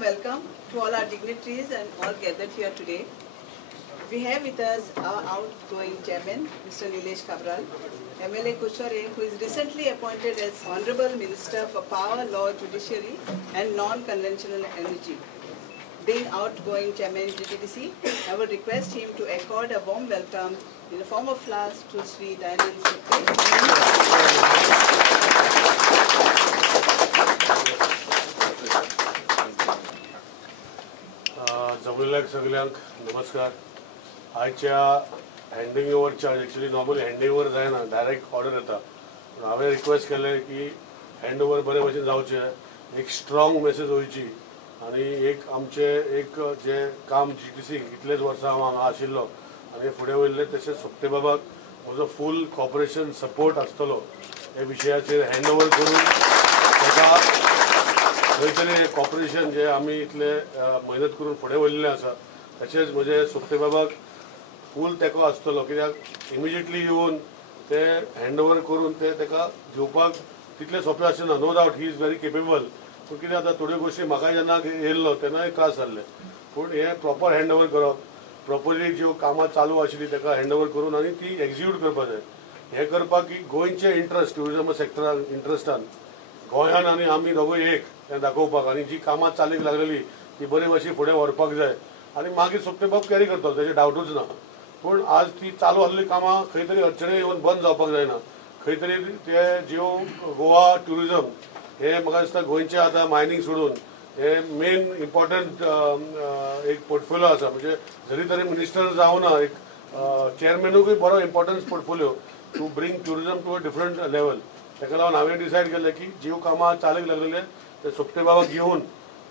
warm welcome to all our dignitaries and all gathered here today. We have with us our outgoing chairman, Mr. Nilesh Cabral, MLA Kuchare, who is recently appointed as Honorable Minister for Power, Law, Judiciary and Non-Conventional Energy. Being outgoing chairman GTDC, I would request him to accord a warm welcome in the form of flowers to Sri Dayanand Shukri. जमलेल्या सगळ्यांक नमस्कार. आजच्या हँडिंग ओव्हरच्या actually normally handing over जायना, direct order येता. पण हांवें रिक्वेस्ट केलें की हँड ओव्हर बरे भशेन जावचें, एक स्ट्रॉंग मेसेज वयची आनी एक आमचें एक जें काम GTC इतलेच वर्सां हांव हांगा आशिल्लो आनी फुडें वयल्लें तशेंच सोपटे बाबाक म्हजो फूल कॉपरेशन सपोर्ट आसतलो हे विशयाचेर हँड ओव्हर करून ताका खंय तरी कॉपरेशन जे आमी इतले मेहनत करून फुडें व्हरलेलें आसा तशेंच म्हजे सोपटे बाबाक फूल तेंको आसतलो, कित्याक इमिजिएटली येवन ते हँड ओव्हर करून ते ताका घेवपाक तितलें सोंपें आसना. No doubt he is very capable, पूण कितें जाता थोड्यो गोश्टी म्हाका जेन्ना येयल्लो तेन्नाय त्रास जाल्ले, पूण हे प्रॉपर हँड ओव्हर करप, प्रॉपरली ज्यो कामां चालू आशिल्ली ताका हँड ओव्हर करून आनी ती एक्झिक्यूट करपाक जाय. हें करपाक की गोंयचे इंट्रस्ट ट्युरिजम सॅक्टरान इंट्रस्टान गोंयान आनी आमी दोगूय एक हें दाखोवपाक आनी जी कामां चालीक लागलेली ती बरे भशेन फुडें व्हरपाक जाय आनी मागीर सोपटे बाब कॅरी करतलो, तेजें डावटूच ना. पूण आज ती चालू आसलेली कामां खंय तरी अडचणी येवन बंद जावपाक जायना. खंय तरी ते ज्यो गोवा ट्युरिजम हे म्हाका दिसता गोंयचे आतां मायनींग सोडून हे मेन इम्पॉर्टंट एक पोर्टफोलियो आसा. म्हणजे जरी तरी मिनिस्टर जावना, एक चेअरमॅनूकय बरो importance portfolio to bring tourism to a different level. ताका लागून हांवें डिसायड केलें की ज्यो कामां चालीक लागलेले ते सोपटे बाबाक घेवन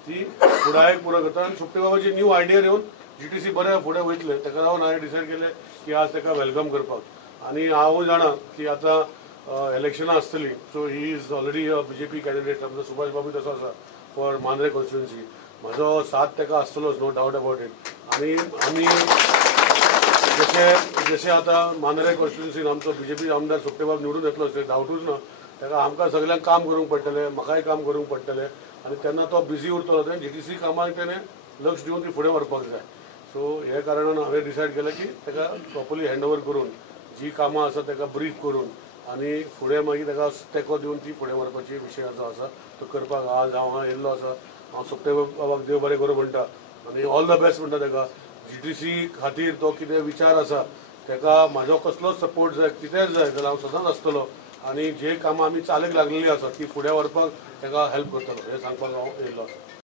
ती फुडाराक पुरो करता आनी सोपटे बाबाची न्यू आयडिया येवन GTC बरें फुडें वयतले. ताका लागून हांवें डिसायड केलें की आज ताका वेलकम करपाक. आनी हांव जाणा की आतां इलेक्शनां आसतलीं, सो he is already BJP candidate. आमचो सुभाष बाबू तसो आसा फॉर मांद्रे कॉन्स्टिट्युएन्सी. म्हजो साथ ताका आसतलोच, नो डावट अबाउट इट. आनी आमी जशें आतां मांद्रे कॉन्स्टिट्युएन्सीन आमचो BJP आमदार सोपटे बाब निवडून येतलो ते डावटूच ना. ताका आमकां सगळ्यांक काम करूंक पडटलें, म्हाकाय काम करूंक पडटलें आनी तेन्ना तो बिजी उरतलो. तें GTC कामाक तेणें लक्ष दिवन ती फुडें व्हरपाक जाय. सो हे कारणान हांवें डिसायड केलें की ताका प्रॉपरली हँड ओव्हर करून जी कामां आसा ताका ब्रीफ करून आनी फुडें मागीर ताका तेंको दिवन ती फुडें व्हरपाची विशय जो आसा तो करपाक आज हांव येयल्लो आसा. हांव सोपटे बाबाक देव बरें करूं म्हणटा आनी ऑल द बेस्ट म्हणटा ताका. GTC खातीर तो कितें विचार आसा ताका म्हाजो कसलोच सपोर्ट जाय, कितेंच जाय जाल्यार हांव सदांच आसतलो आनी जे कामां आमी चालीक लागलेलीं आसा ती फुडें व्हरपाक ताका हेल्प करतलो, हें सांगपाक हांव येयल्लो आसा.